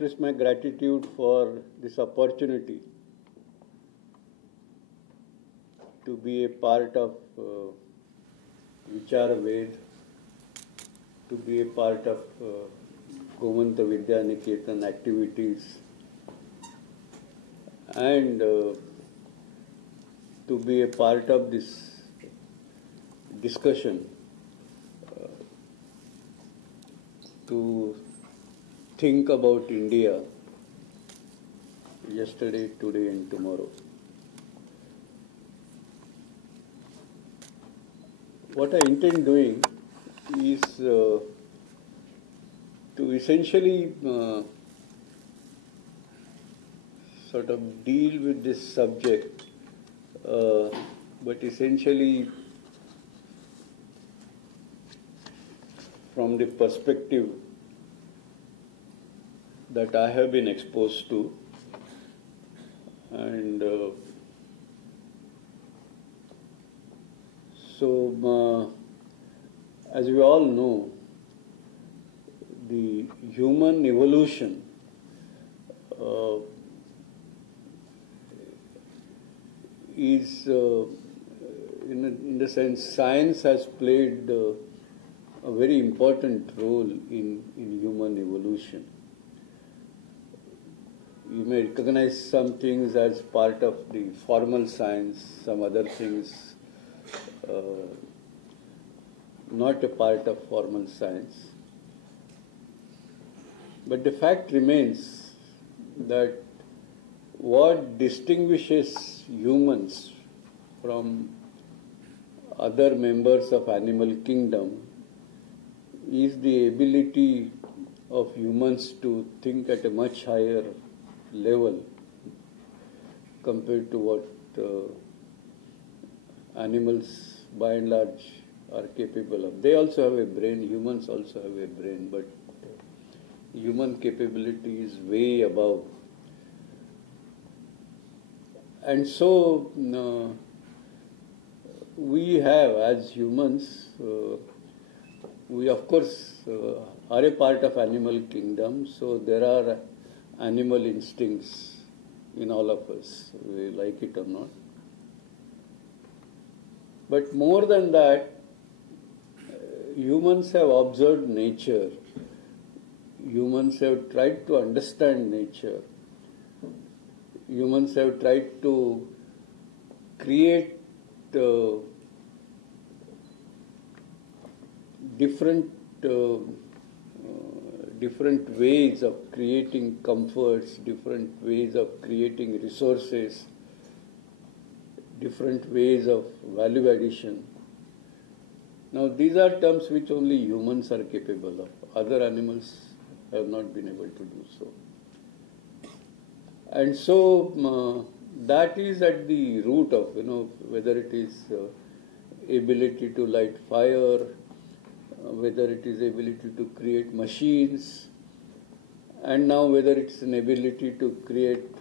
express my gratitude for this opportunity to be a part of Vichar Vedh, to be a part of Goanvarta Vidya Niketan activities, and to be a part of this discussion to think about India yesterday, today and tomorrow. What I intend doing is to essentially sort of deal with this subject, but essentially from the perspective that I have been exposed to, and so as we all know, the human evolution is, in the sense, science has played a very important role in human evolution. You may recognize some things as part of the formal science, some other things not a part of formal science. But the fact remains that what distinguishes humans from other members of animal kingdom is the ability of humans to think at a much higher level compared to what animals by and large are capable of. They also have a brain, humans also have a brain, but human capability is way above. And so we have, as humans, we of course are a part of animal kingdom, so there are animal instincts in all of us, we like it or not. But more than that, humans have observed nature. Humans have tried to understand nature. Humans have tried to create different ways of creating comforts, different ways of creating resources, different ways of value addition. Now, these are terms which only humans are capable of. Other animals have not been able to do so. And so that is at the root of, whether it is ability to light fire, whether it is ability to create machines, and now whether it's an ability to create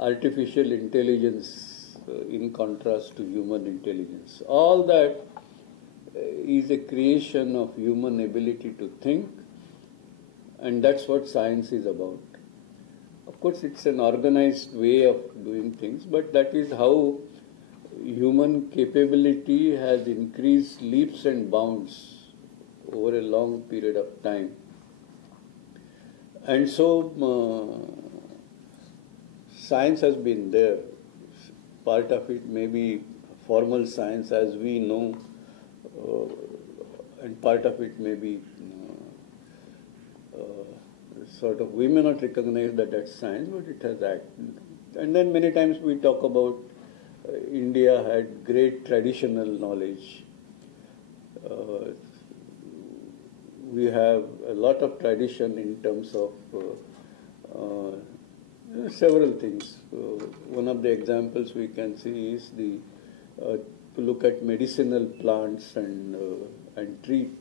artificial intelligence in contrast to human intelligence. All that is a creation of human ability to think, and that's what science is about. Of course, it's an organized way of doing things, but that is how human capability has increased leaps and bounds over a long period of time. And so science has been there. Part of it may be formal science as we know, and part of it may be sort of, we may not recognize that that's science, but it has acted. And then many times we talk about India had great traditional knowledge. We have a lot of tradition in terms of several things. One of the examples we can see is to look at medicinal plants and treat,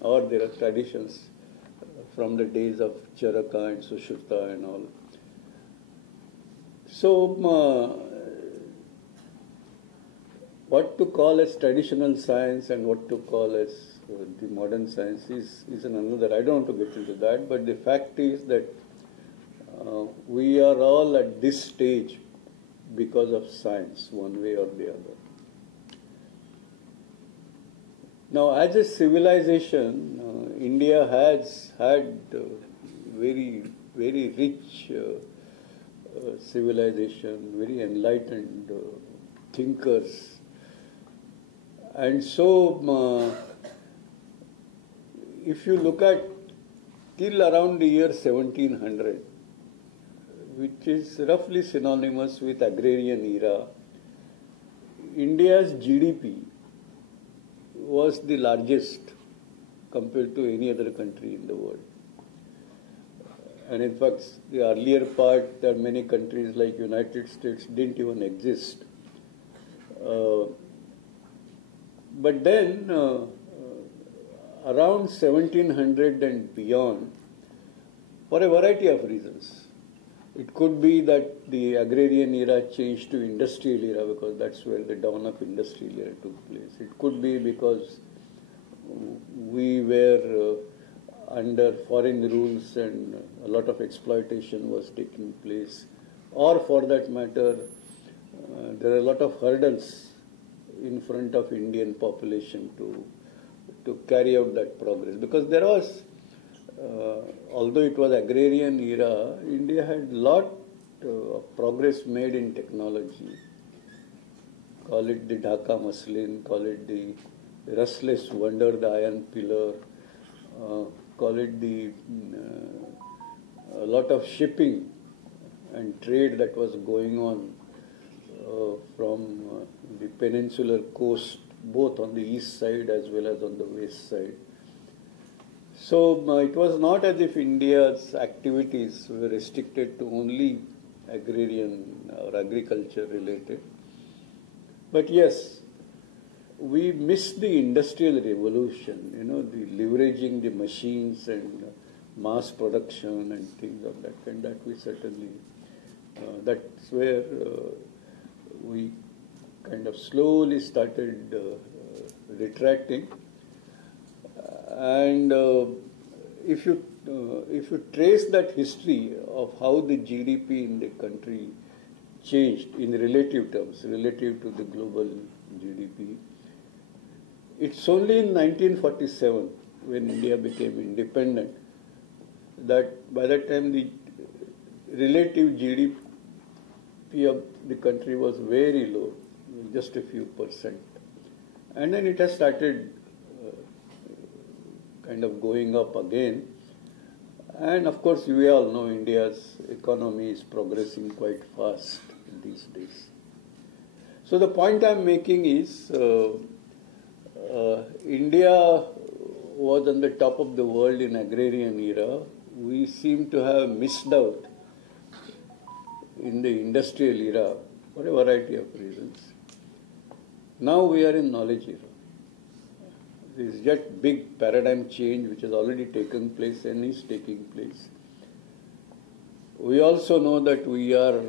or there are traditions from the days of Charaka and Sushruta and all. So what to call as traditional science and what to call as the modern science is another. I don't want to get into that, but the fact is that We are all at this stage because of science, one way or the other. Now, as a civilization, India has had very, very rich civilization, very enlightened thinkers. And so, if you look at till around the year 1700, which is roughly synonymous with agrarian era, India's GDP was the largest compared to any other country in the world. And in fact, the earlier part, there are many countries like United States didn't even exist. But then, around 1700 and beyond, for a variety of reasons, it could be that the agrarian era changed to industrial era because that's where the dawn of industrial era took place. It could be because we were under foreign rules and a lot of exploitation was taking place. Or for that matter, there are a lot of hurdles in front of Indian population to carry out that progress. Because there was although it was agrarian era, India had a lot of progress made in technology. Call it the Dhaka muslin, call it the restless wonder, the iron pillar, call it the a lot of shipping and trade that was going on from the peninsular coast, both on the east side as well as on the west side. So it was not as if India's activities were restricted to only agrarian or agriculture related. But yes, we missed the industrial revolution, the leveraging the machines and mass production and things of that kind. That we certainly, that's where we kind of slowly started retracting. And if you trace that history of how the GDP in the country changed in relative terms, relative to the global GDP, it's only in 1947 when India became independent that by that time the relative GDP of the country was very low, just a few percent. And then it has started kind of going up again. And of course, we all know India's economy is progressing quite fast these days. So the point I'm making is India was on the top of the world in agrarian era. We seem to have missed out in the industrial era for a variety of reasons. Now we are in knowledge era. This is just big paradigm change which has already taken place and is taking place. We also know that we are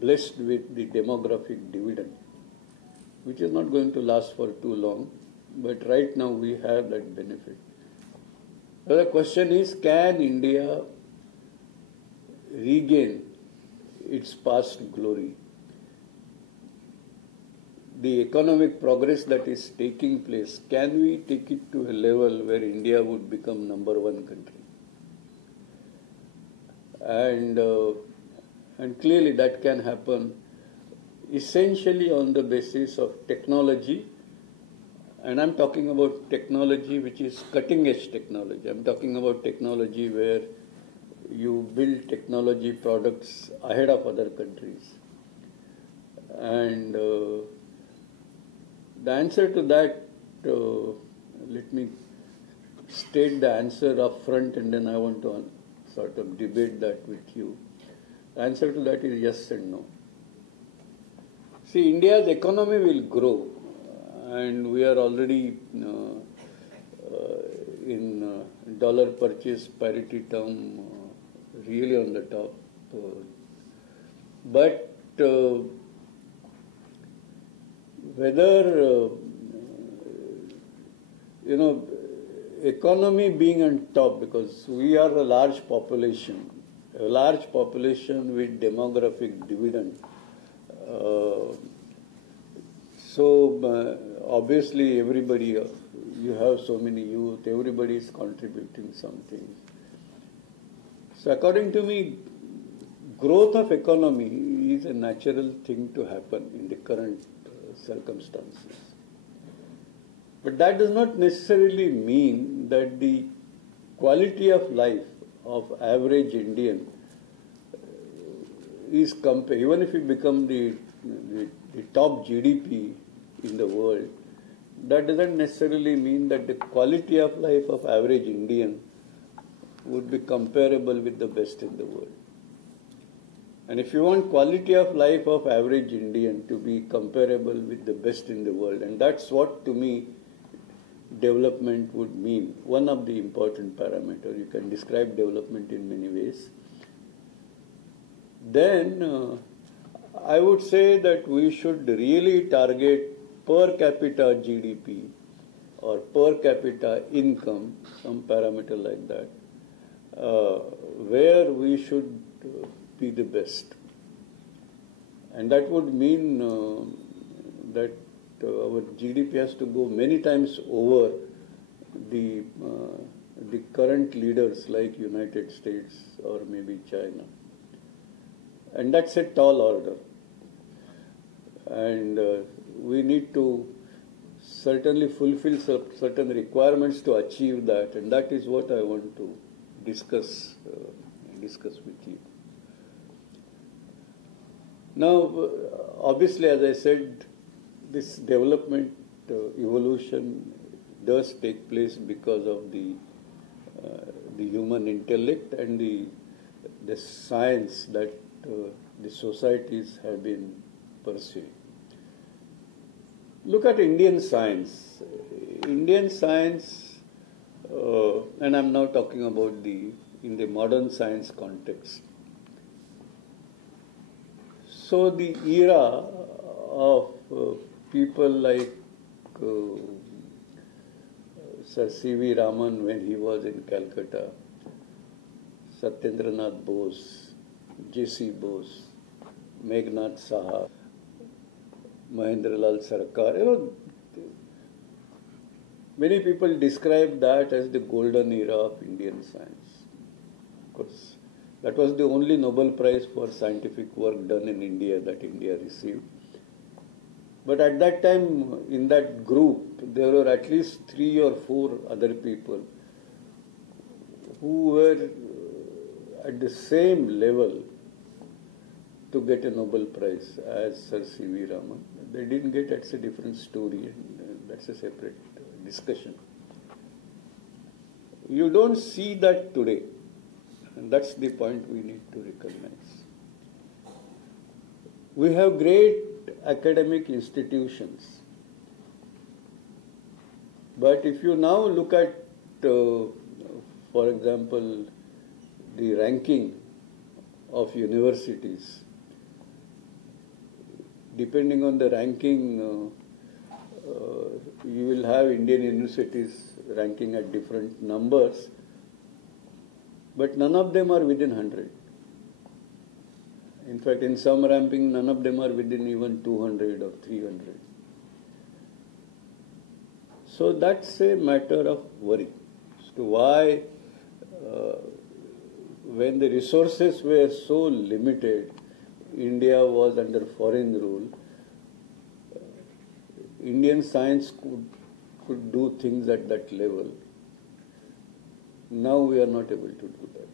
blessed with the demographic dividend, which is not going to last for too long, but right now we have that benefit. So the question is, can India regain its past glory? The economic progress that is taking place, can we take it to a level where India would become number one country? And clearly that can happen essentially on the basis of technology. And I'm talking about technology which is cutting edge technology. I'm talking about technology where you build technology products ahead of other countries. And the answer to that, let me state the answer up front and then I want to sort of debate that with you. The answer to that is yes and no. See, India's economy will grow and we are already in dollar purchase parity term really on the top. But whether, economy being on top, because we are a large population a large population with demographic dividend. Uh, obviously everybody, you have so many youth, everybody is contributing something. So according to me, growth of economy is a natural thing to happen in the current circumstances. But that does not necessarily mean that the quality of life of average Indian is compared, even if you become the top GDP in the world, that doesn't necessarily mean that the quality of life of average Indian would be comparable with the best in the world. And if you want quality of life of average Indian to be comparable with the best in the world, and that's what to me development would mean, one of the important parameters. You can describe development in many ways. Then I would say that we should really target per capita GDP or per capita income, some parameter like that, where we should be the best. And that would mean that our GDP has to go many times over the current leaders like United States or maybe China. And that's a tall order. And we need to certainly fulfill certain requirements to achieve that. And that is what I want to discuss with you. Now, obviously, as I said, this development evolution does take place because of the human intellect and the science that the societies have been pursuing. Look at Indian science. Indian science, and I'm now talking about in the modern science context. So the era of people like Sir C.V. Raman when he was in Calcutta, Satyendranath Bose, J.C. Bose, Meghnad Saha, Mahendralal Sarkar, many people describe that as the golden era of Indian science. Of course, that was the only Nobel Prize for scientific work done in India that India received. But at that time, in that group, there were at least 3 or 4 other people who were at the same level to get a Nobel Prize as Sir C.V. Raman. They didn't get, that's a different story, and that's a separate discussion. You don't see that today, and that's the point we need to recognize. We have great academic institutions, but if you now look at, for example, the ranking of universities, depending on the ranking, you will have Indian universities ranking at different numbers, but none of them are within 100. In fact, in some ranking, none of them are within even 200 or 300. So that's a matter of worry as to why, when the resources were so limited, India was under foreign rule, Indian science could do things at that level. Now we are not able to do that.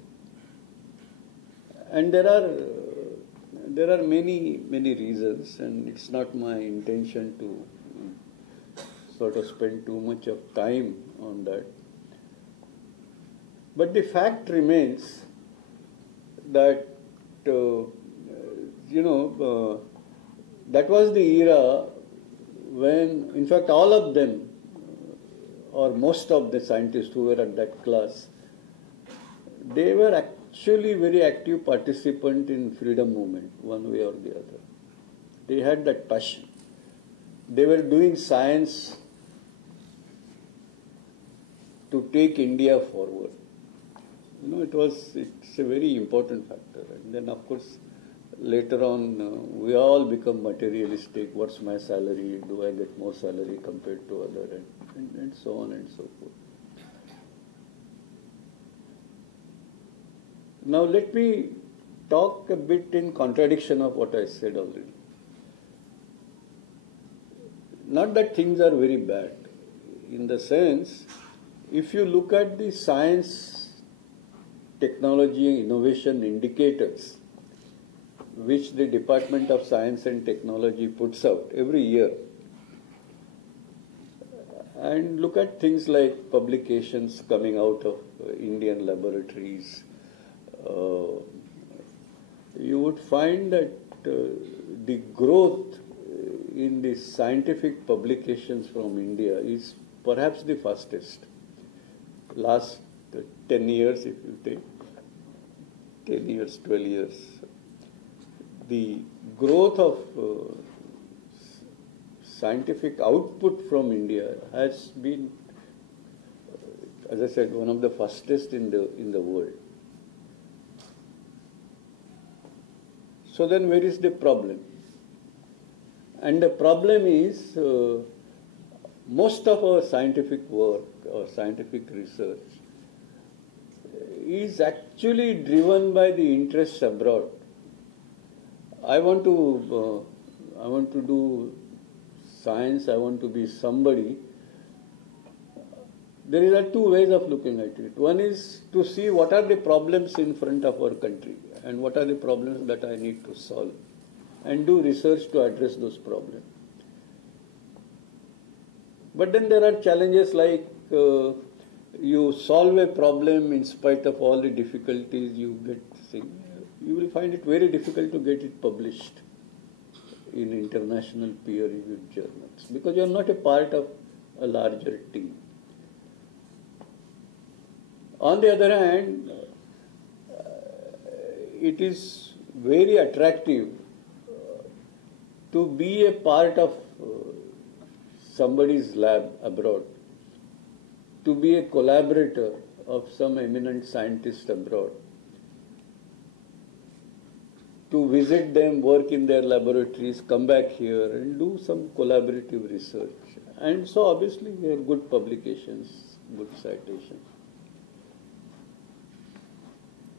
And there are many reasons, and it's not my intention to sort of spend too much of time on that. But the fact remains that that was the era when, in fact, all of them, or most of the scientists who were at that class, they were actually very active participant in freedom movement, one way or the other. They had that passion. They were doing science to take India forward. it's a very important factor. And then, of course, later on, we all become materialistic. What's my salary? Do I get more salary compared to other? And so on and so forth. Now, let me talk a bit in contradiction of what I said already. Not that things are very bad. In the sense, if you look at the science, technology, innovation indicators, which the Department of Science and Technology puts out every year, and look at things like publications coming out of Indian laboratories, you would find that the growth in the scientific publications from India is perhaps the fastest. Last 10 years, if you take 10 years, 12 years, the growth of scientific output from India has been, as I said, one of the fastest in the world. So then where is the problem? And the problem is most of our scientific work or scientific research is actually driven by the interests abroad. I want to do science, I want to be somebody. There are two ways of looking at it. One is to see what are the problems in front of our country and what are the problems that I need to solve, and do research to address those problems. But then there are challenges like you solve a problem in spite of all the difficulties you get. You will find it very difficult to get it published in international peer-reviewed journals because you are not a part of a larger team. On the other hand, it is very attractive to be a part of somebody's lab abroad, to be a collaborator of some eminent scientist abroad, to visit them, work in their laboratories, come back here and do some collaborative research. And so obviously we have good publications, good citations.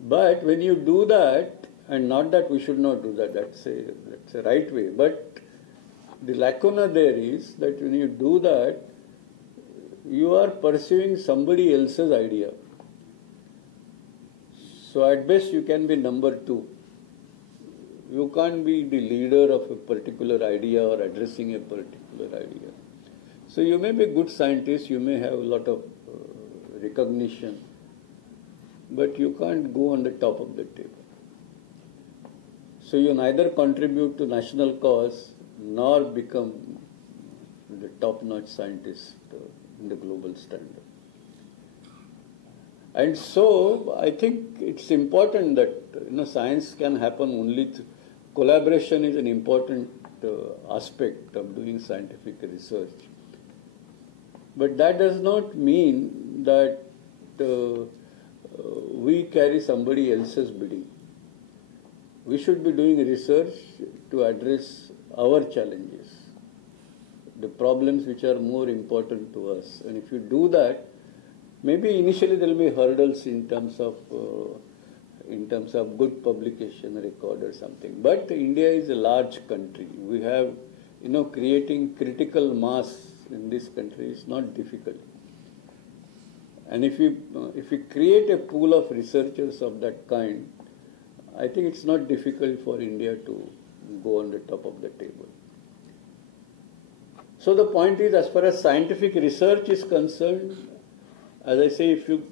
But when you do that, and not that we should not do that, that's a right way, but the lacuna there is that when you do that, you are pursuing somebody else's idea. So at best you can be number two. You can't be the leader of a particular idea or addressing a particular idea. So you may be a good scientist, you may have a lot of recognition, but you can't go on the top of the table. So you neither contribute to national cause nor become the top-notch scientist in the global standard. And so I think it's important that science can happen only through collaboration is an important aspect of doing scientific research. But that does not mean that we carry somebody else's bidding. We should be doing research to address our challenges, the problems which are more important to us. And if you do that, maybe initially there will be hurdles in terms of good publication record or something. But India is a large country. We have, creating critical mass in this country is not difficult. And if we create a pool of researchers of that kind, I think it's not difficult for India to go on the top of the table. So the point is, as far as scientific research is concerned, as I say, if you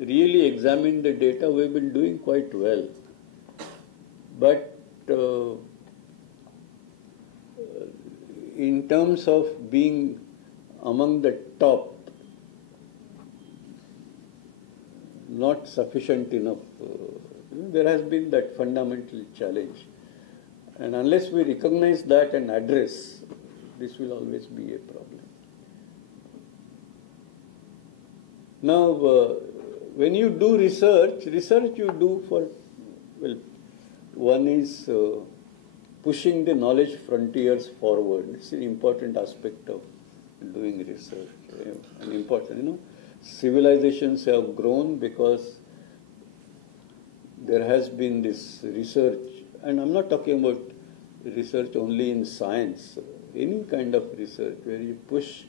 really examine the data, we've been doing quite well. But in terms of being among the top, not sufficient enough. There has been that fundamental challenge. And unless we recognize that and address, this will always be a problem. Now, when you do research you do for, well, one is pushing the knowledge frontiers forward. It's an important aspect of doing research. An important, civilizations have grown because there has been this research, and I'm not talking about research only in science, any kind of research where you push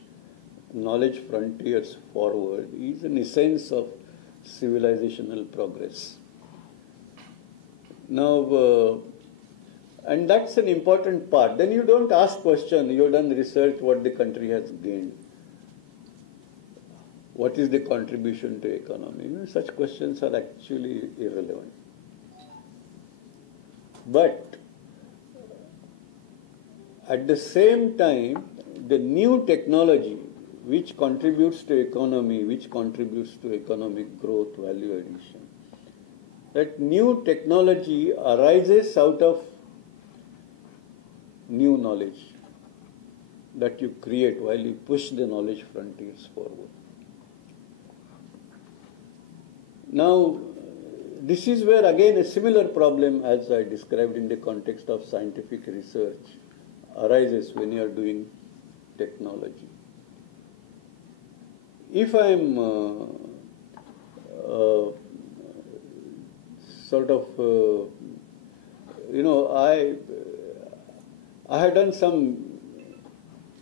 knowledge frontiers forward is an essence of civilizational progress. Now, and that's an important part. Then you don't ask question, you've done research, what the country has gained. What is the contribution to economy? Such questions are actually irrelevant. But at the same time, the new technology which contributes to economy, which contributes to economic growth, value addition, that new technology arises out of new knowledge that you create while you push the knowledge frontiers forward. Now, this is where again a similar problem, as I described in the context of scientific research, arises when you are doing technology. If I am I had done some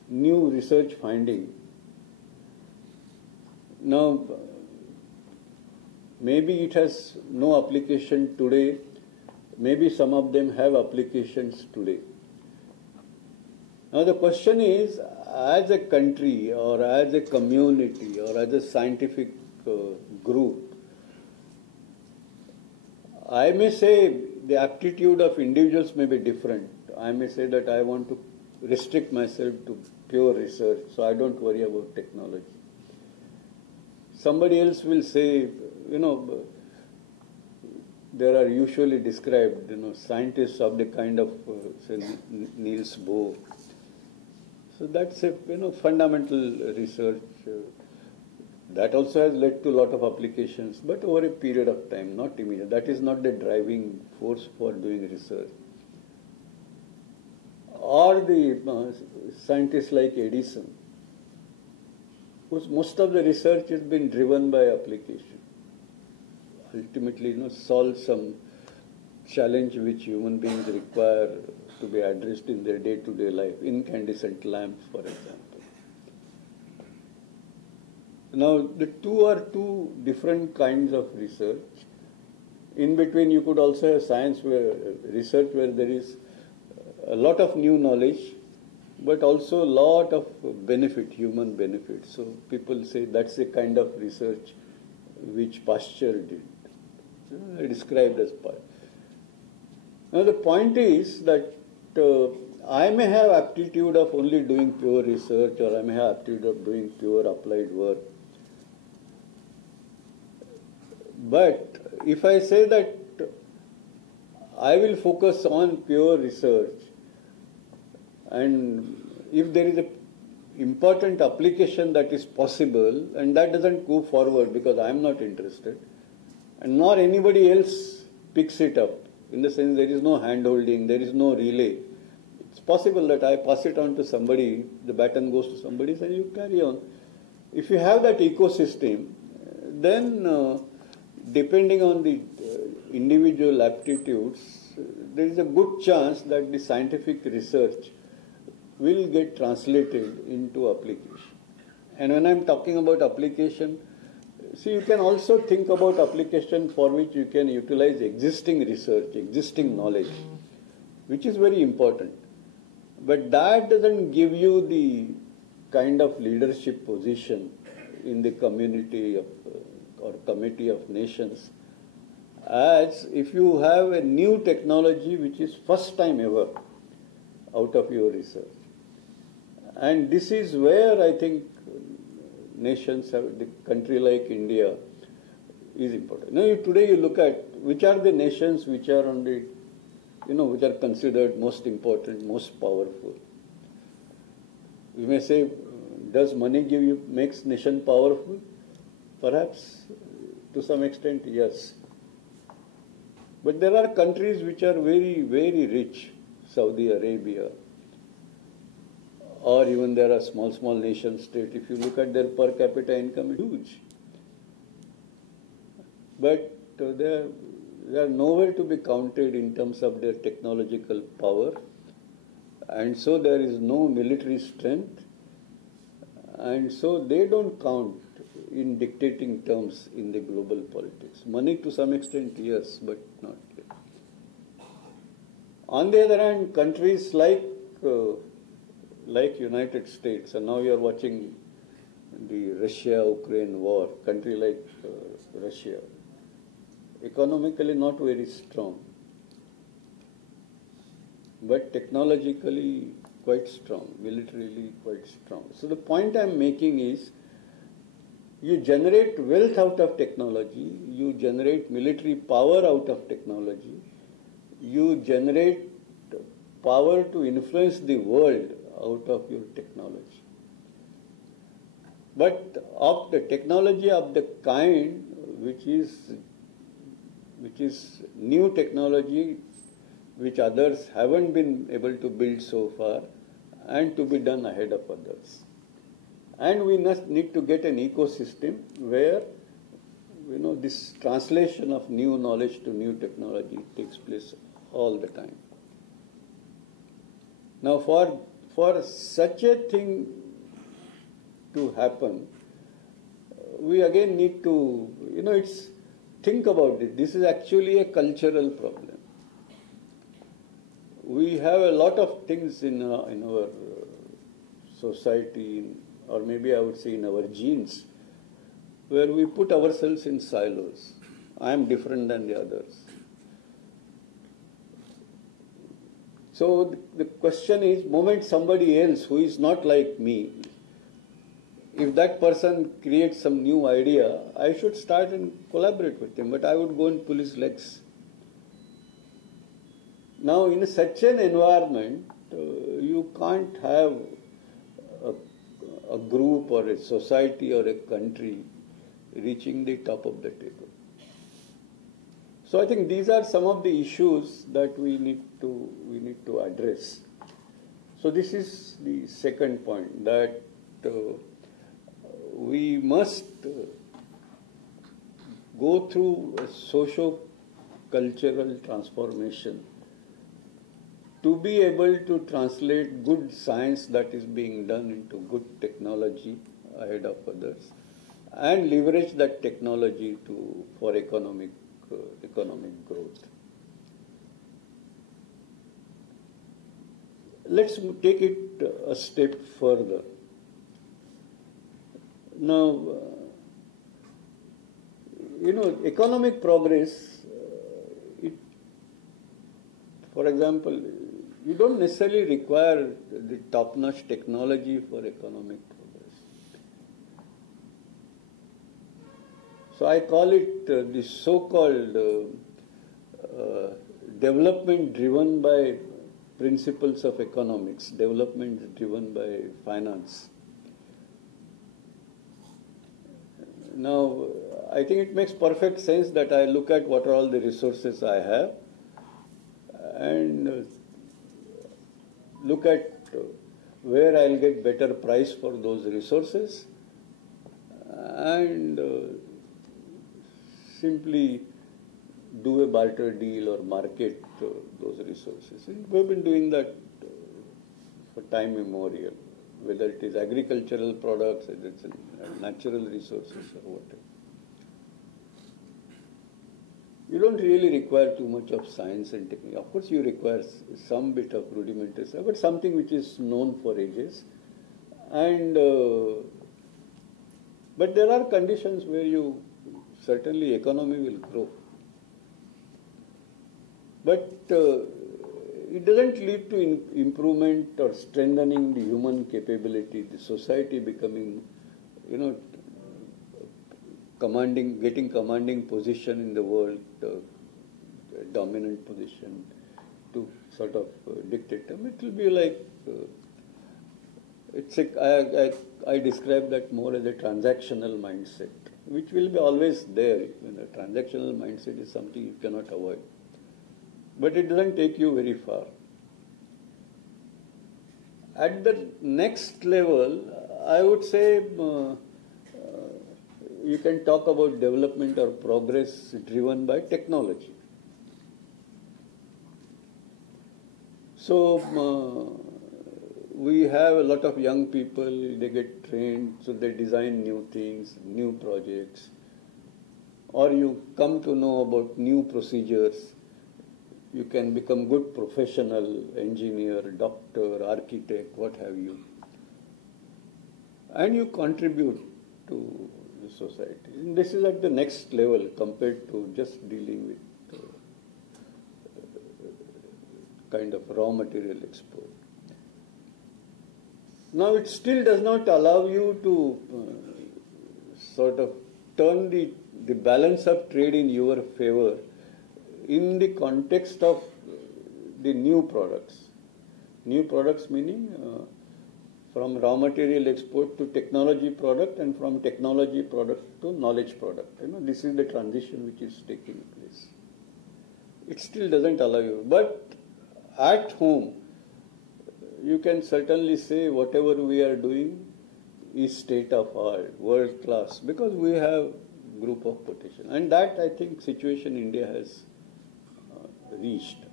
new research finding. Now, maybe it has no application today, maybe some of them have applications today. Now the question is, as a country or as a community or as a scientific group, I may say the aptitude of individuals may be different. I may say that I want to restrict myself to pure research, so I don't worry about technology. Somebody else will say, there are usually described, scientists of the kind of, say, Niels Bohr. So that's a, fundamental research. That also has led to a lot of applications, but over a period of time, not immediate. That is not the driving force for doing research. Or the scientists like Edison, whose most of the research has been driven by application. Ultimately, solve some challenge which human beings require to be addressed in their day-to-day life. Incandescent lamps, for example. Now, the two are two different kinds of research. In between, you could also have science research where there is a lot of new knowledge, but also a lot of benefit, human benefit. So people say that's the kind of research which Pasteur did. Described as part. Now the point is that I may have aptitude of only doing pure research, or I may have aptitude of doing pure applied work. But if I say that I will focus on pure research, and if there is an important application that is possible, and that doesn't go forward because I am not interested, and nor anybody else picks it up, in the sense there is no hand-holding, there is no relay. It's possible that I pass it on to somebody, the baton goes to somebody, and you carry on. If you have that ecosystem, then depending on the individual aptitudes, there is a good chance that the scientific research will get translated into application. And when I'm talking about application, see, you can also think about application for which you can utilize existing research, existing knowledge, which is very important. But that doesn't give you the kind of leadership position in the community of, or committee of nations as if you have a new technology which is first time ever out of your research. And this is where I think nations have, the country like India is important. Now, today you look at which are the nations which are on the, which are considered most important, most powerful. You may say, does money makes nation powerful? Perhaps to some extent, yes. But there are countries which are very, very rich, Saudi Arabia, or even there are small nation states. If you look at their per capita income, it's huge. But they are nowhere to be counted in terms of their technological power. And so there is no military strength. And so they don't count in dictating terms in the global politics. Money to some extent, yes, but not yet. On the other hand, countries like United States, and now you are watching the Russia-Ukraine war, country like Russia, economically not very strong, but technologically quite strong, militarily quite strong. So the point I'm making is, you generate wealth out of technology, you generate military power out of technology, you generate power to influence the world out of your technology. But of the technology of the kind which is new technology, which others haven't been able to build so far, and to be done ahead of others. And we must need to get an ecosystem where, this translation of new knowledge to new technology takes place all the time. Now, for such a thing to happen, we again need to, think about it. This is actually a cultural problem. We have a lot of things in our society, or maybe I would say in our genes, where we put ourselves in silos. I am different than the others. So the question is, moment somebody else who is not like me, if that person creates some new idea, I should start and collaborate with him, but I would go and pull his legs. Now, in such an environment, you can't have a group or a society or a country reaching the top of the table. So I think these are some of the issues that we need to address. So this is the second point, that we must go through a socio-cultural transformation to be able to translate good science that is being done into good technology ahead of others, and leverage that technology for economic growth. Let's take it a step further. Now, economic progress, for example, you don't necessarily require the top-notch technology for economic progress. So I call it the so-called development driven by principles of economics, development driven by finance. Now, I think it makes perfect sense that I look at what are all the resources I have and look at where I'll get better price for those resources and simply do a barter deal or market those resources. And we've been doing that for time immemorial, whether it is agricultural products, whether it's natural resources or whatever. You don't really require too much of science and technique. Of course, you require some bit of rudimentary science, but something which is known for ages. And but there are conditions where certainly economy will grow. But it doesn't lead to improvement or strengthening the human capability, the society becoming, getting commanding position in the world, dominant position to sort of dictate them. It will be like, I describe that more as a transactional mindset. which will be always there. The transactional mindset is something you cannot avoid. But it doesn't take you very far. At the next level, I would say you can talk about development or progress driven by technology. So we have a lot of young people, they get trained, so they design new things, new projects, or you come to know about new procedures. You can become good professional, engineer, doctor, architect, what have you. And you contribute to the society. And this is at the next level compared to just dealing with kind of raw material export. Now it still does not allow you to sort of turn the balance of trade in your favor in the context of the new products. New products meaning from raw material export to technology product, and from technology product to knowledge product. This is the transition which is taking place. It still doesn't allow you. But at home, you can certainly say whatever we are doing is state of art, world class, because we have group of potential. And that, I think, situation India has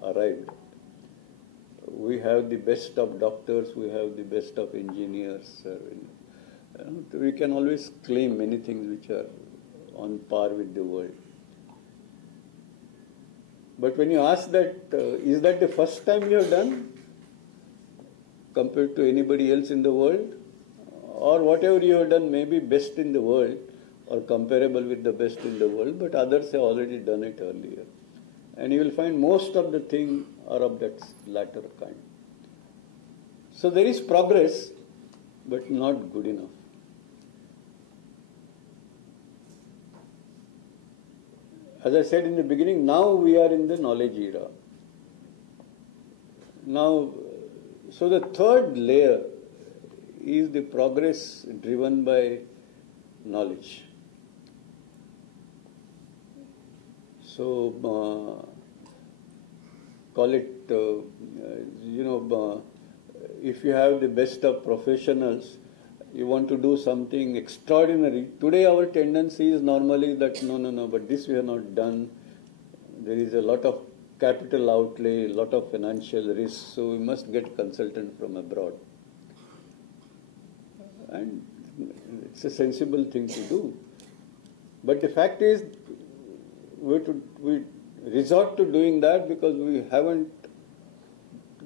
arrived. We have the best of doctors, we have the best of engineers. We can always claim many things which are on par with the world. But when you ask that, is that the first time you have done compared to anybody else in the world? Or whatever you have done may be best in the world or comparable with the best in the world, but others have already done it earlier. And you will find most of the things are of that latter kind. So there is progress, but not good enough. As I said in the beginning, now we are in the knowledge era. Now, so the third layer is the progress driven by knowledge. So, call it, if you have the best of professionals, you want to do something extraordinary. Today our tendency is normally that no, but this we have not done. There is a lot of capital outlay, a lot of financial risk, so we must get consultant from abroad. And it's a sensible thing to do. But the fact is, we resort to doing that because we haven't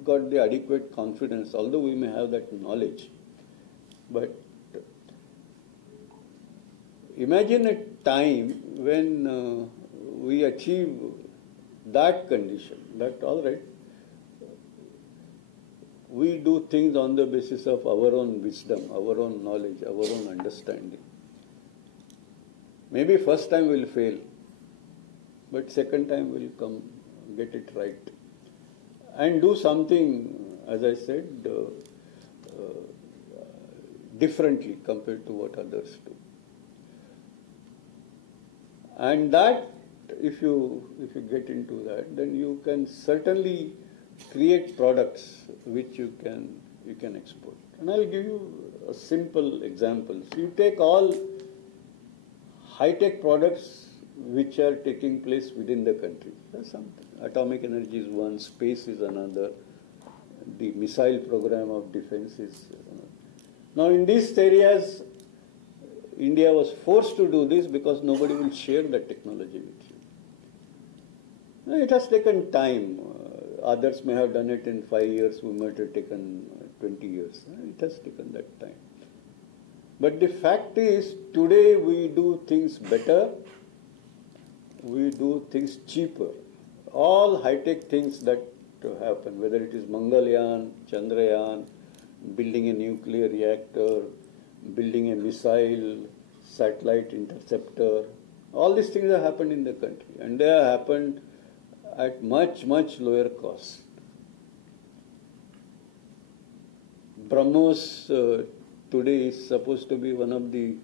got the adequate confidence, although we may have that knowledge. But imagine a time when we achieve that condition, that all right, we do things on the basis of our own wisdom, our own knowledge, our own understanding. Maybe first time we'll fail, but second time we'll come get it right. And do something, as I said, differently compared to what others do. And that, if you get into that, then you can certainly create products which you can export. And I'll give you a simple example. So you take all high-tech products which are taking place within the country. That's something. Atomic energy is one, space is another, the missile program of defense is another. Now in these areas, India was forced to do this because nobody will share that technology with you. Now, it has taken time. Others may have done it in 5 years, we might have taken 20 years. It has taken that time. But the fact is, today we do things better, we do things cheaper. All high-tech things that happen, whether it is Mangalyaan, Chandrayaan, building a nuclear reactor, building a missile, satellite interceptor, all these things have happened in the country. And they have happened at much, much lower cost. BrahMos today is supposed to be one of the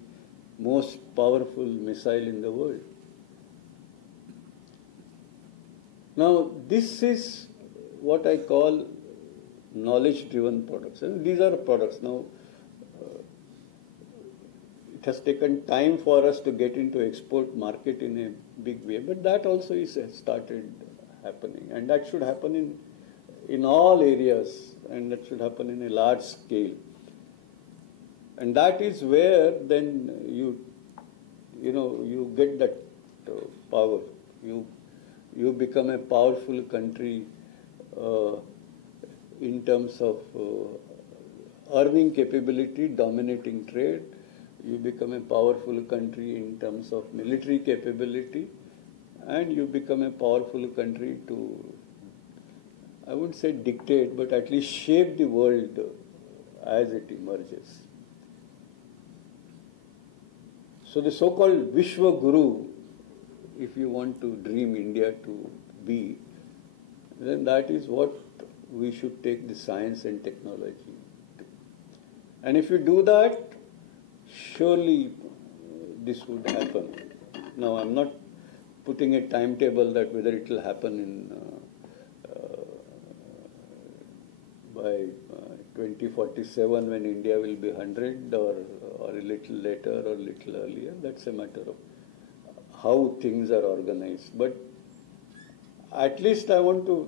most powerful missile in the world. Now, this is what I call knowledge-driven products. And these are products. Now, it has taken time for us to get into export market in a big way, but that also is started happening. And that should happen in all areas, and that should happen in a large scale. And that is where then you get that power. You become a powerful country in terms of earning capability, dominating trade. You become a powerful country in terms of military capability, and you become a powerful country to, I wouldn't say dictate, but at least shape the world as it emerges. So the so-called Vishwa Guru, if you want to dream India to be, then that is what we should take the science and technology to. And if you do that, surely this would happen. Now, I'm not putting a timetable that whether it will happen by 2047 when India will be 100 or a little later or a little earlier. That's a matter of how things are organized. But at least I want to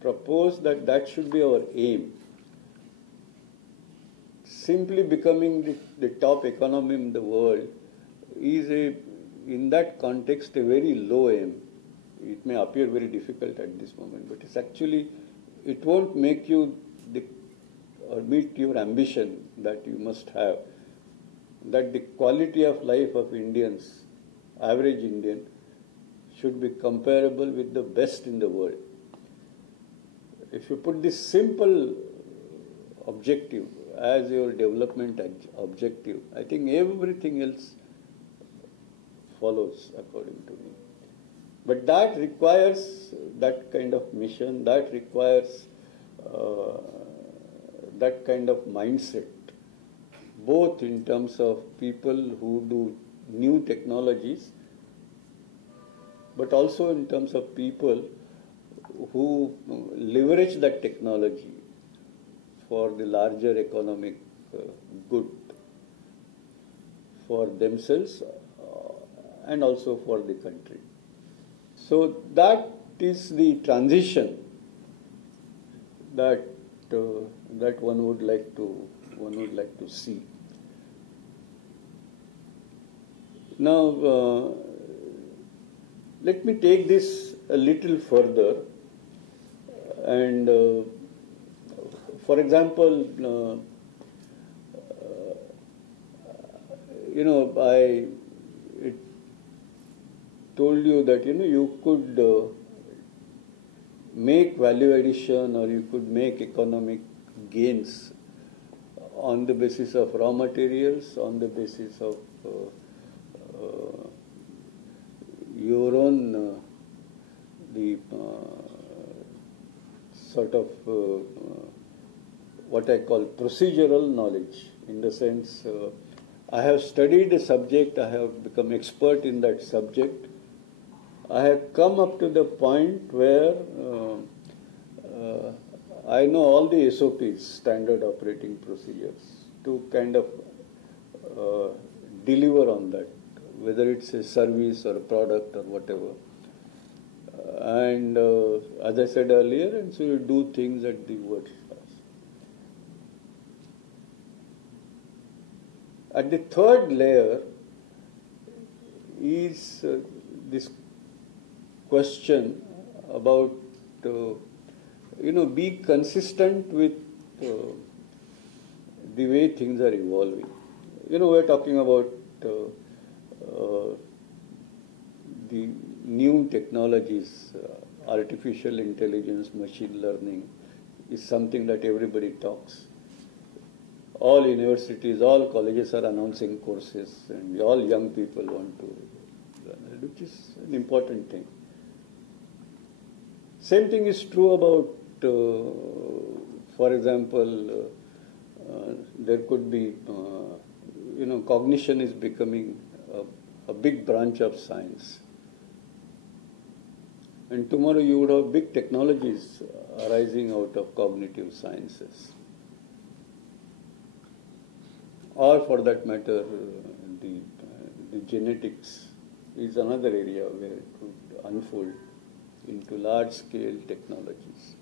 propose that that should be our aim. Simply becoming the top economy in the world is in that context, a very low aim. It may appear very difficult at this moment, but it's actually, it won't make you or meet your ambition that you must have, that the quality of life of Indians, average Indian, should be comparable with the best in the world. If you put this simple objective as your development objective, I think everything else follows according to me. But that requires that kind of mission, that requires that kind of mindset, both in terms of people who do new technologies, but also in terms of people who leverage that technology for the larger economic good for themselves and also for the country. So that is the transition that that one would like to see. Now, let me take this a little further, and for example, I told you that you could make value addition or you could make economic gains on the basis of raw materials, on the basis of your own sort of what I call procedural knowledge, in the sense I have studied a subject, I have become expert in that subject. I have come up to the point where I know all the SOPs, standard operating procedures, to kind of deliver on that, whether it's a service or a product or whatever. And as I said earlier, and so you do things at the world class. At the third layer is this question about, be consistent with the way things are evolving. We're talking about the new technologies, artificial intelligence, machine learning is something that everybody talks. All universities, all colleges are announcing courses, and all young people want to learn it, which is an important thing. Same thing is true about, for example, there could be cognition is becoming a big branch of science. And tomorrow you would have big technologies arising out of cognitive sciences. Or for that matter, the genetics is another area where it would unfold into large-scale technologies.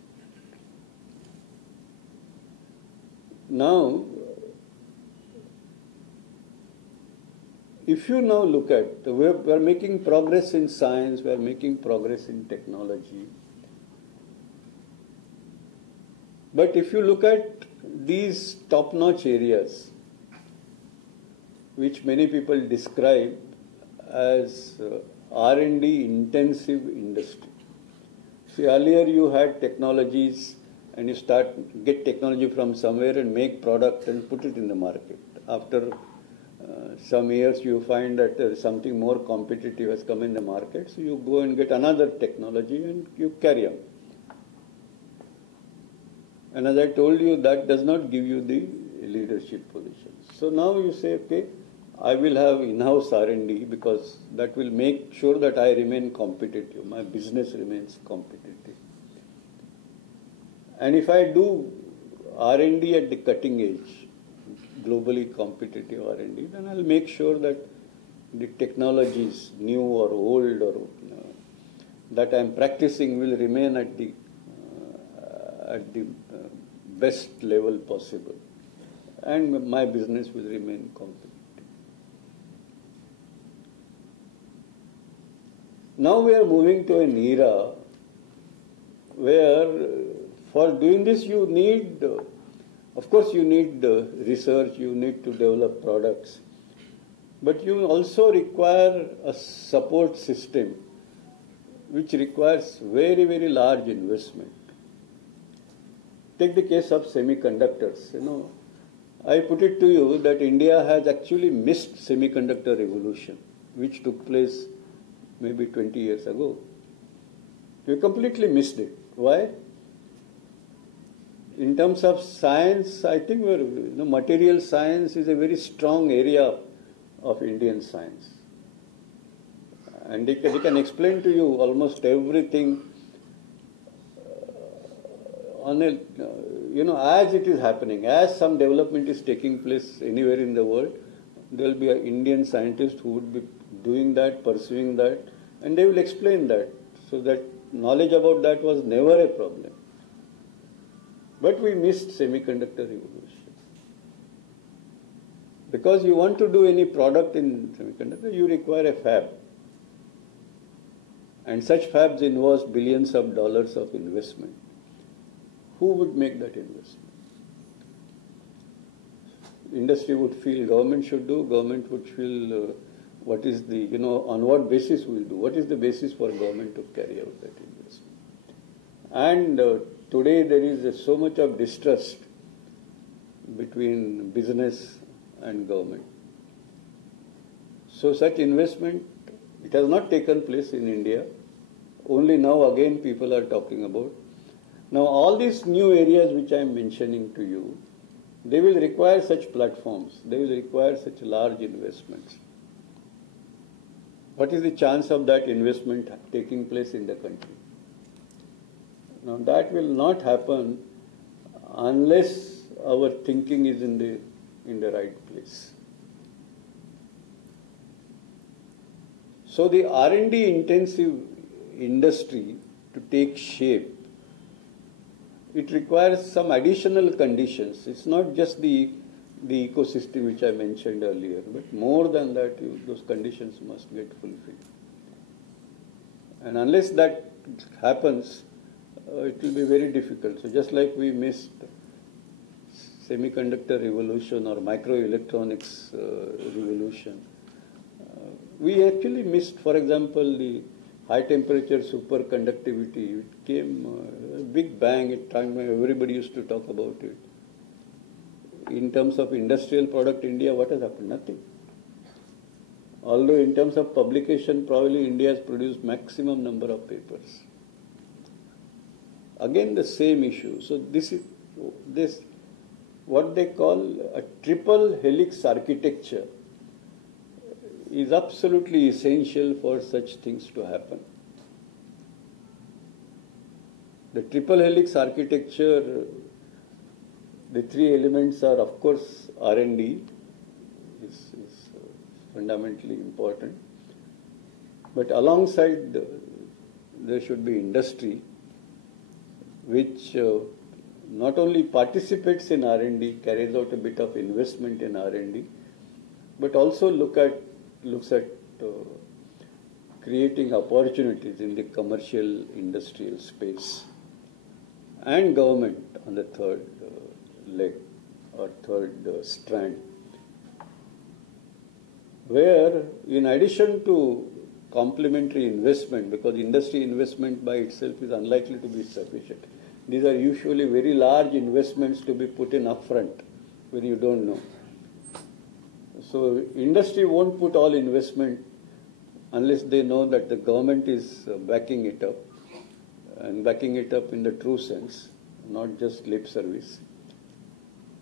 Now, if you now look at, we are making progress in science, we are making progress in technology. But if you look at these top-notch areas, which many people describe as R&D intensive industry. See, earlier you had technologies and you get technology from somewhere and make product and put it in the market. After some years you find that something more competitive has come in the market, so you go and get another technology and you carry on. And as I told you, that does not give you the leadership position. So now you say, okay, I will have in-house R&D because that will make sure that I remain competitive, my business remains competitive. And if I do R&D at the cutting edge, globally competitive R&D, then I'll make sure that the technologies, new or old or that I'm practicing will remain at the best level possible, and my business will remain competitive. Now we are moving to an era where for doing this you need, of course you need research, you need to develop products, but you also require a support system which requires very, very large investment. Take the case of semiconductors. I put it to you that India has actually missed semiconductor revolution, which took place maybe 20 years ago. We completely missed it. Why? In terms of science, I think material science is a very strong area of Indian science. And they can explain to you almost everything on a, as it is happening, as some development is taking place anywhere in the world, there will be an Indian scientist who would be doing that, pursuing that, and they will explain that. So that knowledge about that was never a problem. But we missed semiconductor revolution. Because you want to do any product in semiconductor, you require a fab. And such fabs involve billions of dollars of investment. Who would make that investment? Industry would feel government should do, government would feel what is the, on what basis we'll do, what is the basis for government to carry out that investment. And today there is so much of distrust between business and government. So such investment, it has not taken place in India. Only now again people are talking about. Now all these new areas which I am mentioning to you, they will require such platforms. They will require such large investments. What is the chance of that investment taking place in the country? Now that will not happen unless our thinking is in the right place. So the R&D intensive industry to take shape, it requires some additional conditions. It's not just the ecosystem which I mentioned earlier, but more than that, those conditions must get fulfilled. And unless that happens, it will be very difficult. So just like we missed semiconductor revolution or microelectronics revolution, we actually missed, for example, the high temperature superconductivity. It came a big bang at time when everybody used to talk about it. In terms of industrial product, India, what has happened? Nothing. Although in terms of publication, probably India has produced maximum number of papers. Again, the same issue. So what they call a triple helix architecture is absolutely essential for such things to happen. The triple helix architecture, the three elements are, of course, R&D is fundamentally important. But alongside, there should be industry, which not only participates in R&D, carries out a bit of investment in R&D, but also looks at creating opportunities in the commercial industrial space, and government on the third leg or third strand, where in addition to complementary investment, because industry investment by itself is unlikely to be sufficient. These are usually very large investments to be put in upfront when you don't know. So industry won't put all investment unless they know that the government is backing it up, and backing it up in the true sense, not just lip service.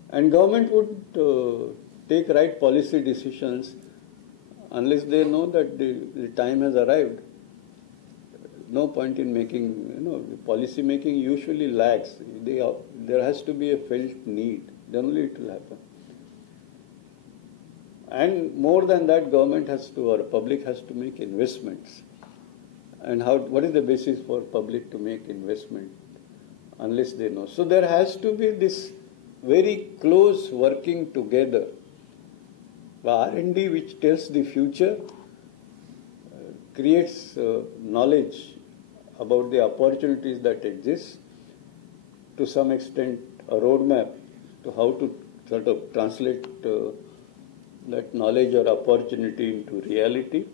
And government would take right policy decisions unless they know that the time has arrived. No point in making, policy making usually lags. There has to be a felt need, then only it will happen. And more than that, government has to, or public has to make investments. And what is the basis for public to make investment unless they know? So there has to be this very close working together. R&D, which tells the future, creates knowledge about the opportunities that exist, to some extent a roadmap to how to sort of translate that knowledge or opportunity into reality,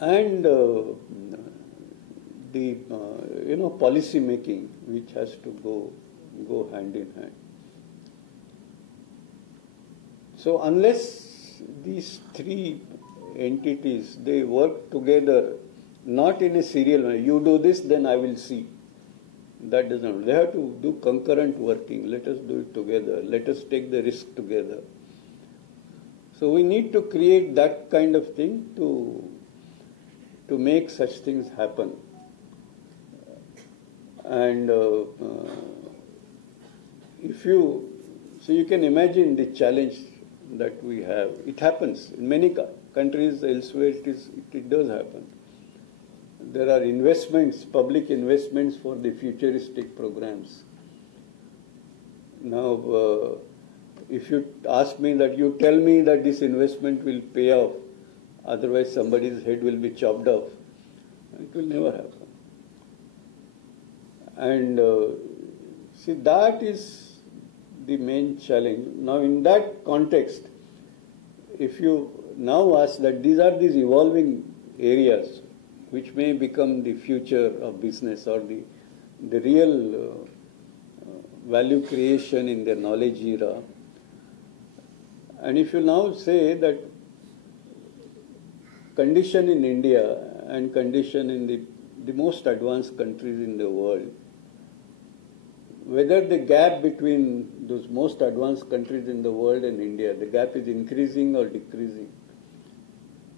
and the policy making, which has to go hand in hand. So unless these three entities, they work together, not in a serial manner, you do this, then I will see. That doesn't. They have to do concurrent working. Let us do it together. Let us take the risk together. So we need to create that kind of thing to make such things happen. And so you can imagine the challenge that we have. It happens in many countries elsewhere. It does happen. There are investments, public investments for the futuristic programs. Now, if you ask me that, you tell me that this investment will pay off, otherwise somebody's head will be chopped off, it will never happen. And see, that is the main challenge. Now, in that context, if you now ask that these evolving areas which may become the future of business or the real value creation in the knowledge era, and if you now say that condition in India and condition in the most advanced countries in the world, whether the gap between those most advanced countries in the world and India, the gap is increasing or decreasing.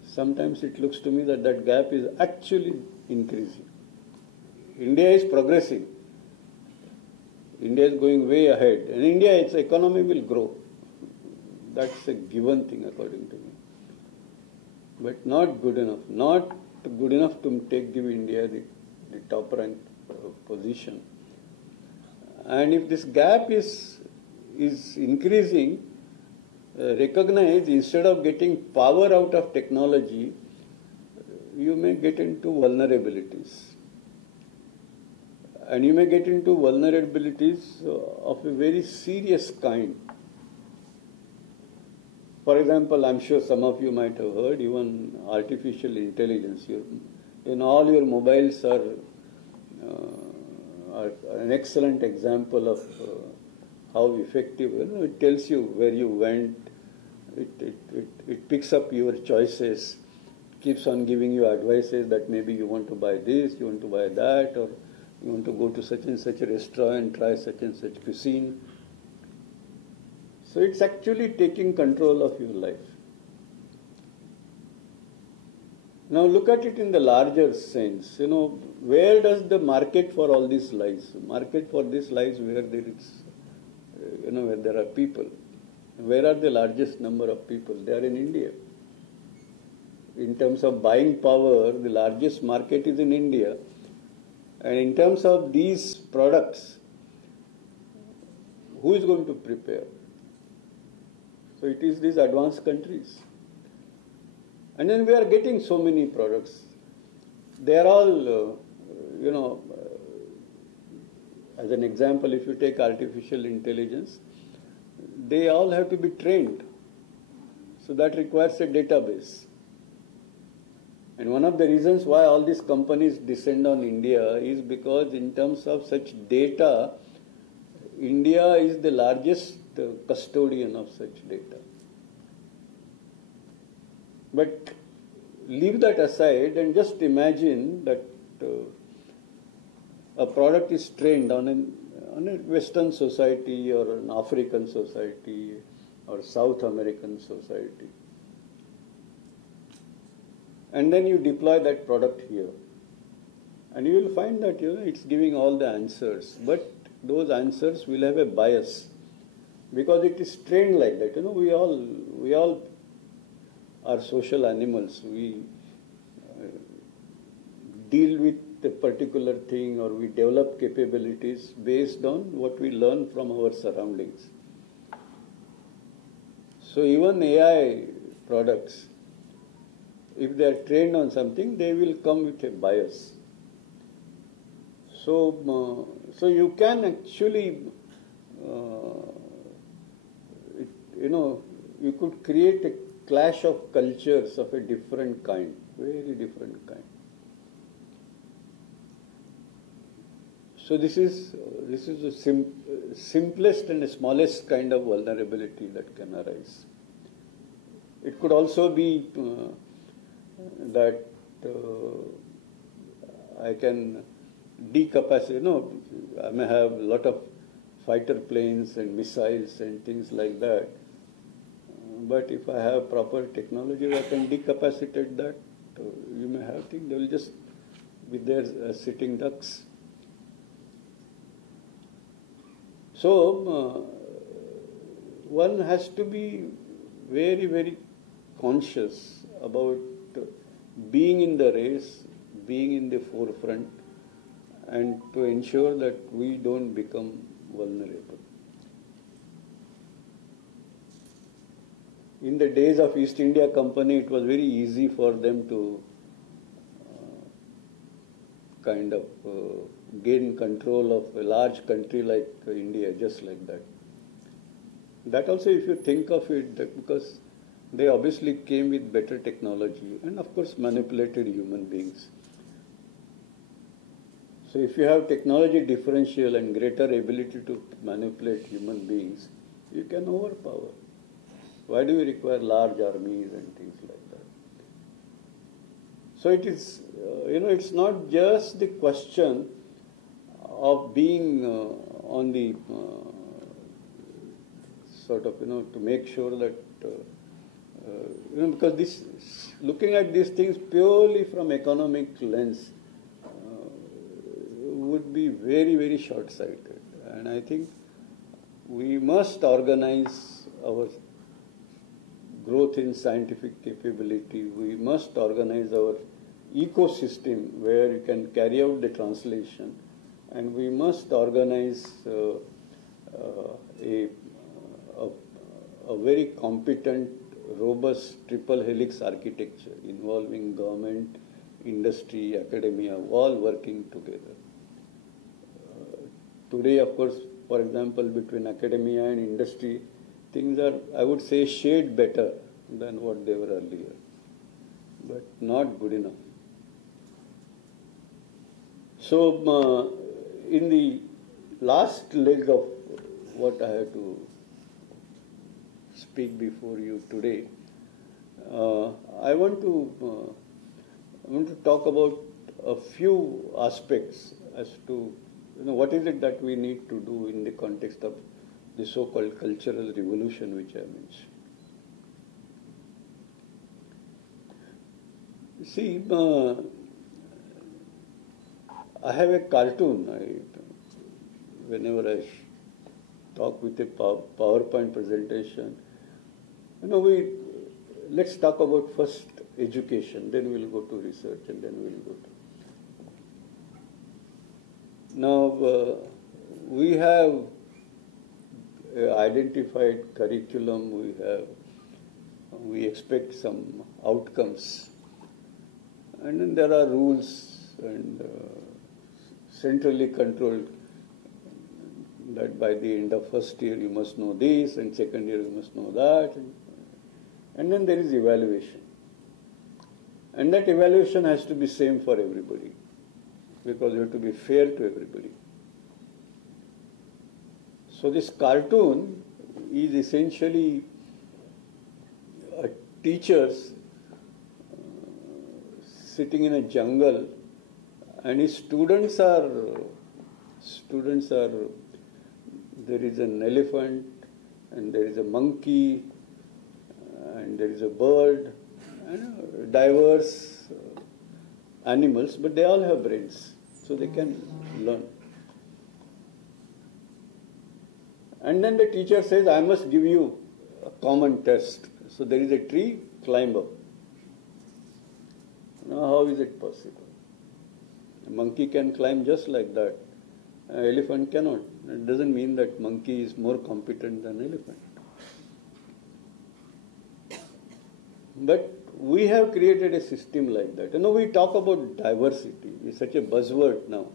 Sometimes it looks to me that that gap is actually increasing. India is progressing. India is going way ahead. And India, its economy will grow. That's a given thing according to me. But not good enough. Not good enough to give India the top rank position. And if this gap is increasing, recognize, instead of getting power out of technology, you may get into vulnerabilities. And you may get into vulnerabilities of a very serious kind. For example, I'm sure some of you might have heard, even artificial intelligence. All your mobiles are an excellent example of how effective. It tells you where you went. It picks up your choices, keeps on giving you advices that maybe you want to buy this, you want to buy that, or You want to go to such and such a restaurant and try such and such cuisine. So it's actually taking control of your life. Now look at it in the larger sense. Where does the market for all this lies? Market for this lies where there is, where there are people. Where are the largest number of people? They are in India. In terms of buying power, the largest market is in India. And in terms of these products, who is going to prepare? So it is these advanced countries. And then we are getting so many products. They are all, as an example, if you take artificial intelligence, they all have to be trained. So that requires a database. And one of the reasons why all these companies descend on India is because in terms of such data, India is the largest custodian of such data. But leave that aside and just imagine that a product is trained on a Western society or an African society or South American society. And then you deploy that product here. And you will find that it's giving all the answers. But those answers will have a bias because it is trained like that. We all are social animals. We deal with a particular thing or we develop capabilities based on what we learn from our surroundings. So even AI products, if they are trained on something, they will come with a bias. So you can actually, you could create a clash of cultures of a different kind, very different kind. So this is the simplest and the smallest kind of vulnerability that can arise. It could also be that I can decapacitate, I may have a lot of fighter planes and missiles and things like that. But if I have proper technology, I can decapacitate that. You may have things, they will just be there sitting ducks. So one has to be very, very conscious about being in the race, being in the forefront, and to ensure that we don't become vulnerable. In the days of East India Company, it was very easy for them to gain control of a large country like India, just like that. That also, if you think of it, because they obviously came with better technology and of course manipulated human beings. So if you have technology differential and greater ability to manipulate human beings, you can overpower. Why do you require large armies and things like that? So it is, it's not just the question of being on the to make sure that, because looking at these things purely from economic lens would be very, very short-sighted. And I think we must organize our growth in scientific capability. We must organize our ecosystem where you can carry out the translation. And we must organize a very competent, robust triple helix architecture involving government, industry, academia, all working together. Today, of course, for example, between academia and industry, things are, I would say, shade better than what they were earlier, but not good enough. So, in the last leg of what I have to speak before you today, I want to talk about a few aspects as to what is it that we need to do in the context of the so-called cultural revolution which I mentioned. See, I have a cartoon. Whenever I talk with a PowerPoint presentation, let's talk about first education, then we'll go to research, and then we'll go to. Now, we have identified curriculum, we expect some outcomes, and then there are rules and centrally controlled that by the end of first year you must know this, and second year you must know that, and then there is evaluation. And that evaluation has to be same for everybody, because you have to be fair to everybody. So this cartoon is essentially teachers sitting in a jungle, and his students are, there is an elephant, and there is a monkey, and there is a bird, and diverse animals, but they all have brains, so they can learn. And then the teacher says, I must give you a common test. So there is a tree, climb up. Now how is it possible? A monkey can climb just like that. An elephant cannot. It doesn't mean that monkey is more competent than elephant. But we have created a system like that. We talk about diversity. It's such a buzzword now.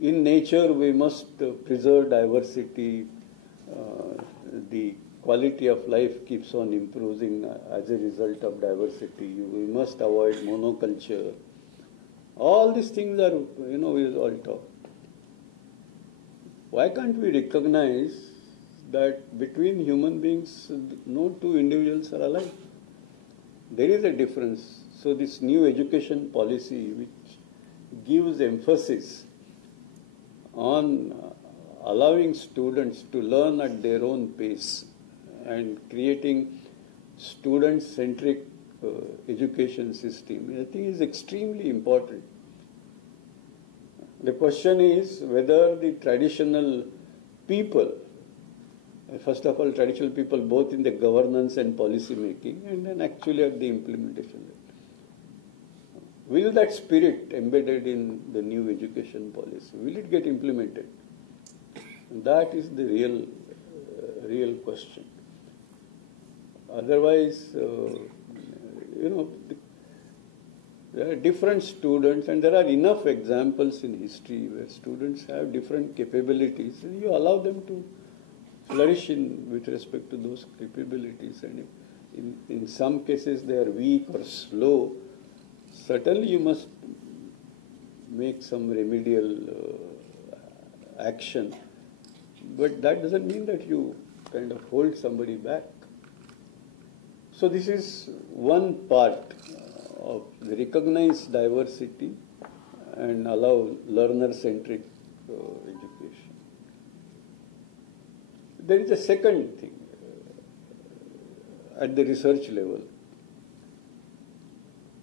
In nature, we must preserve diversity. The quality of life keeps on improving as a result of diversity. We must avoid monoculture. All these things are, we all talk. Why can't we recognize that between human beings, no two individuals are alike? There is a difference. So this new education policy, which gives emphasis on allowing students to learn at their own pace and creating student-centric education system, I think is extremely important. The question is whether the traditional people, first of all, traditional people both in the governance and policy making, and then actually at the implementation. Will that spirit embedded in the new education policy, will it get implemented? That is the real question. Otherwise, there are different students, and there are enough examples in history where students have different capabilities, and you allow them to flourish with respect to those capabilities. And in some cases they are weak or slow, certainly you must make some remedial action, but that doesn't mean that you kind of hold somebody back. So this is one part of recognize diversity and allow learner-centric education. There is a second thing at the research level.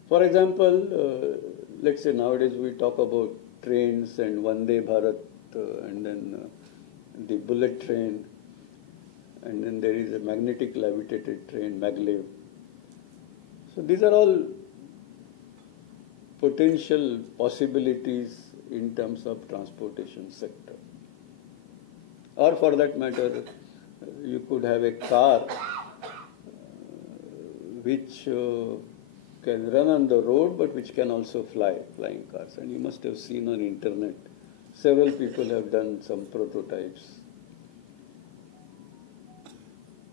For example, let's say nowadays we talk about trains and Vande Bharat and then the bullet train, and then there is a magnetic levitated train, maglev. So these are all potential possibilities in terms of transportation sector. Or for that matter, you could have a car which can run on the road, but which can also fly, flying cars. And you must have seen on internet, several people have done some prototypes.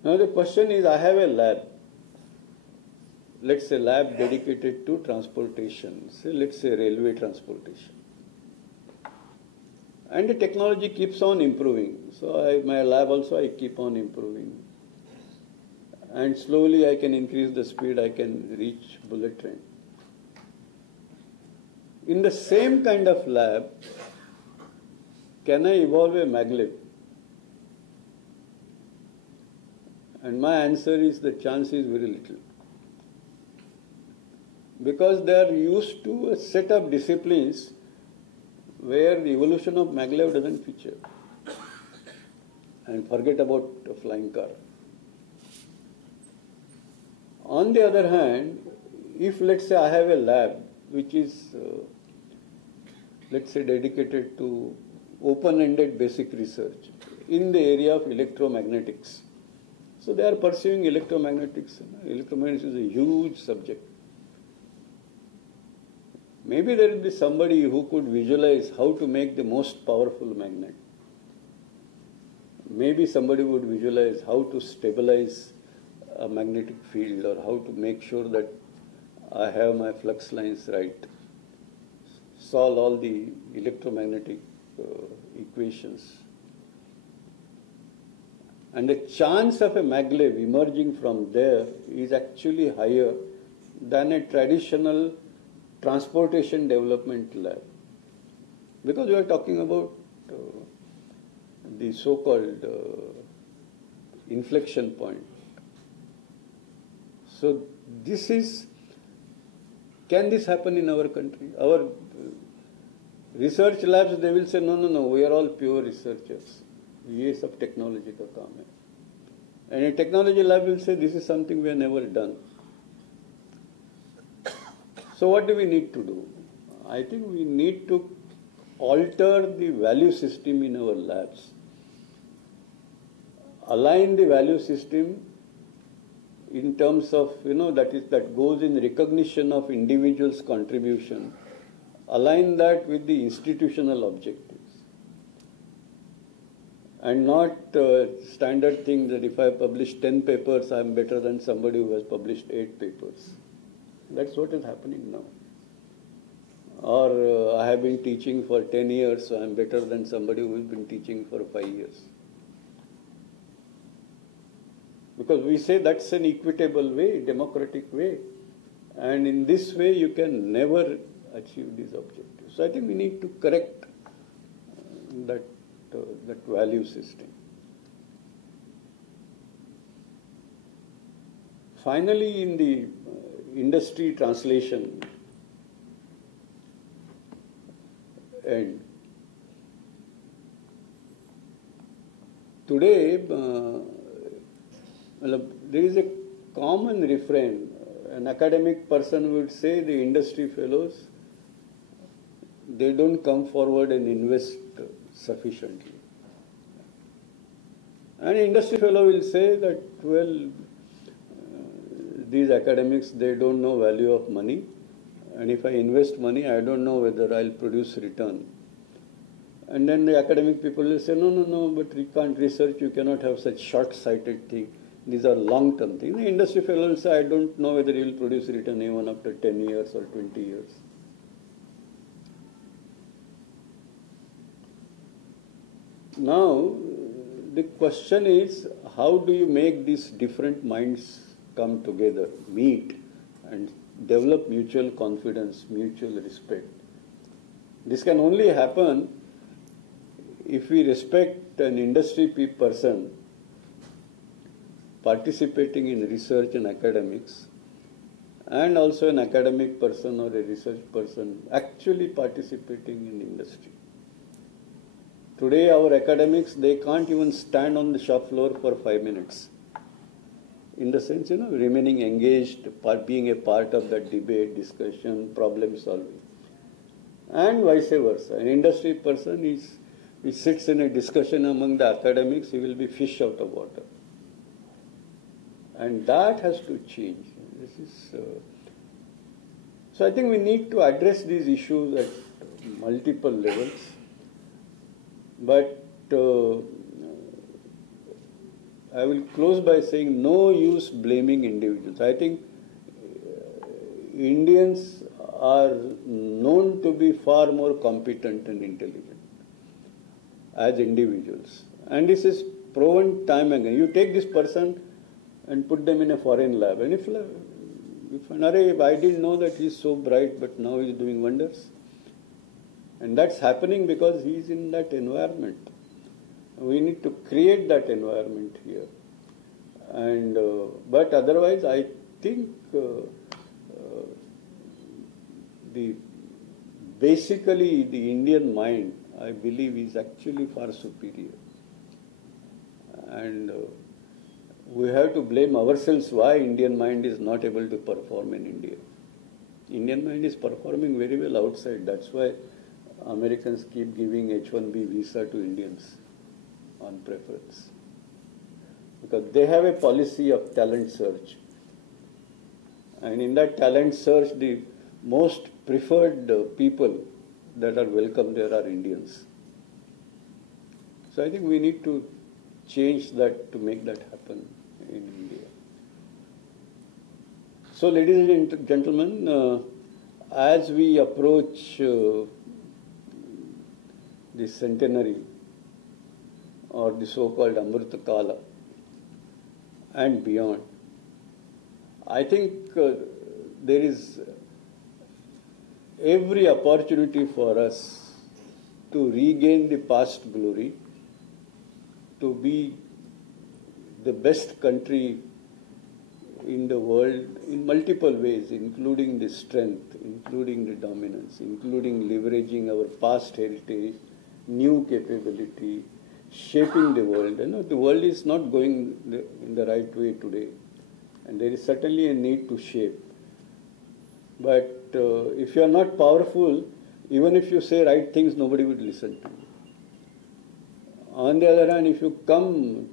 Now the question is, I have a lab, let's say lab dedicated to transportation, let's say railway transportation. And the technology keeps on improving. So my lab also, I keep on improving. And slowly I can increase the speed, I can reach bullet train. In the same kind of lab, can I evolve a maglev? And my answer is the chance is very little. Because they are used to a set of disciplines where the evolution of maglev doesn't feature. And forget about a flying car. On the other hand, if let's say I have a lab which is, let's say, dedicated to open-ended basic research in the area of electromagnetics. So they are pursuing electromagnetics. Electromagnetics is a huge subject. Maybe there will be somebody who could visualize how to make the most powerful magnet. Maybe somebody would visualize how to stabilize a magnetic field or how to make sure that I have my flux lines right. Solve all the electromagnetic equations. And the chance of a maglev emerging from there is actually higher than a traditional transportation development lab. Because we are talking about the so-called inflection point. So this is, can this happen in our country? Our research labs, they will say, no, we are all pure researchers. ये सब technology का काम है. And a technology lab will say, this is something we have never done. So what do we need to do? I think we need to alter the value system in our labs. Align the value system in terms of, that goes in recognition of individuals' contribution. Align that with the institutional objectives. And not standard thing that if I publish 10 papers, I am better than somebody who has published 8 papers. That's what is happening now. Or I have been teaching for 10 years, so I am better than somebody who has been teaching for 5 years. Because we say that's an equitable way, democratic way. And in this way, you can never achieve these objectives. So I think we need to correct that value system. Finally, in the industry translation end, today there is a common refrain. An academic person would say the industry fellows, they don't come forward and invest sufficiently. And an industry fellow will say that, well, these academics, they don't know value of money. And if I invest money, I don't know whether I'll produce return. And then the academic people will say, no, but we can't research, you cannot have such short-sighted thing. These are long-term things. The industry fellow will say, I don't know whether he will produce return even after 10 years or 20 years. Now, the question is, how do you make these different minds come together, meet, and develop mutual confidence, mutual respect? This can only happen if we respect an industry person participating in research and academics, and also an academic person or a research person actually participating in industry. Today our academics, they can't even stand on the shop floor for 5 minutes. In the sense, remaining engaged, being a part of that debate, discussion, problem solving. And vice versa. An industry person he sits in a discussion among the academics, he will be fish out of water. And that has to change. So I think we need to address these issues at multiple levels. But I will close by saying no use blaming individuals. I think Indians are known to be far more competent and intelligent as individuals. And this is proven time and again. You take this person and put them in a foreign lab. And if I didn't know that he's so bright, but now he's doing wonders. And that's happening because he is in that environment. We need to create that environment here. And but otherwise, I think basically the Indian mind, I believe, is actually far superior. And we have to blame ourselves why Indian mind is not able to perform in India. Indian mind is performing very well outside. That's why Americans keep giving H-1B visa to Indians on preference. Because they have a policy of talent search. And in that talent search, the most preferred people that are welcome there are Indians. So I think we need to change that to make that happen in India. So ladies and gentlemen, as we approach the centenary or the so-called Amrita Kala and beyond, I think there is every opportunity for us to regain the past glory, to be the best country in the world in multiple ways, including the strength, including the dominance, including leveraging our past heritage, new capability, shaping the world. You know, the world is not going in the right way today, and there is certainly a need to shape. But if you are not powerful, even if you say right things, nobody would listen to you. On the other hand, if you come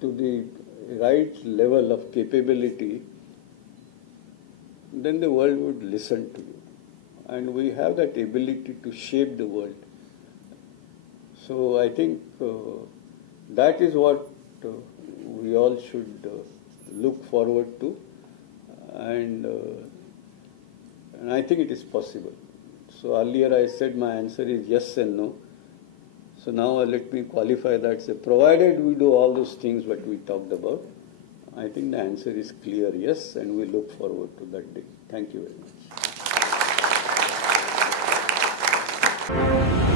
to the right level of capability, then the world would listen to you. And we have that ability to shape the world. So I think that is what we all should look forward to. And I think it is possible. So earlier I said my answer is yes and no. So now let me qualify that. Say, provided we do all those things what we talked about, I think the answer is clear yes, and we look forward to that day. Thank you very much.